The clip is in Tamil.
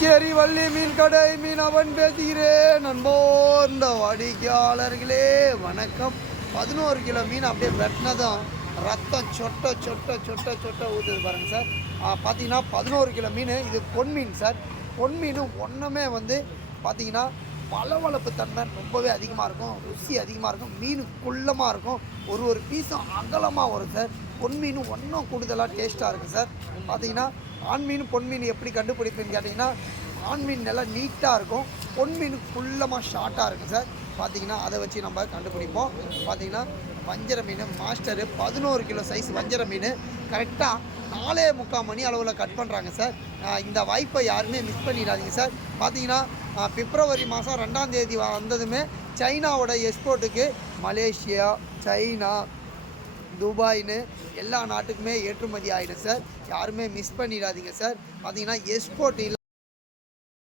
புதுச்சேரி வள்ளி மீன் கடை மீனவன் பேசுகிறேன். நண்போர்ந்த வாடிக்கையாளர்களே வணக்கம். 11 கிலோ மீன் அப்படியே வெட்டினதும் ரத்தம் சொட்ட சொட்ட சொட்ட சொட்ட ஊற்றுது பாருங்க சார். பார்த்தீங்கன்னா 11 கிலோ மீன். இது பொன் மீன் சார். பொன் மீன் ஒன்றுமே பார்த்தீங்கன்னா வளவளப்பு தன்மை ரொம்பவே அதிகமாக இருக்கும், ருசி அதிகமாக இருக்கும், மீன் குள்ளமாக இருக்கும், ஒரு பீஸும் அகலமாக வரும் சார். பொன் மீன் ஒன்றும் கூடுதலாக டேஸ்ட்டாக இருக்குது சார். பார்த்தீங்கன்னா ஆண் மீன் பொன் மீன் எப்படி கண்டுபிடிப்புன்னு கேட்டிங்கன்னா, ஆண் மீன் நல்லா நீட்டாக இருக்கும், பொன் மீன் குள்ளமாக ஷார்ட்டாக இருக்கும் சார். பார்த்தீங்கன்னா அதை வச்சு நம்ம கண்டுபிடிப்போம். பார்த்தீங்கன்னா வஞ்சர மீன் மாஸ்டரு 11 கிலோ சைஸ் வஞ்சர மீன் கரெக்டாக 4:45 மணி அளவில் கட் பண்ணுறாங்க சார். இந்த வாய்ப்பை யாருமே மிஸ் பண்ணிடாதீங்க சார். பார்த்தீங்கன்னா பிப்ரவரி மாதம் 2ஆம் தேதி வந்ததுமே சைனாவோட எக்ஸ்போர்ட்டுக்கு மலேசியா, சைனா, துபாய்னு எல்லா நாட்டுக்குமே ஏற்றுமதி ஆகிடும் சார். யாருமே மிஸ் பண்ணிடாதீங்க சார். பார்த்தீங்கன்னா எக்ஸ்போர்ட்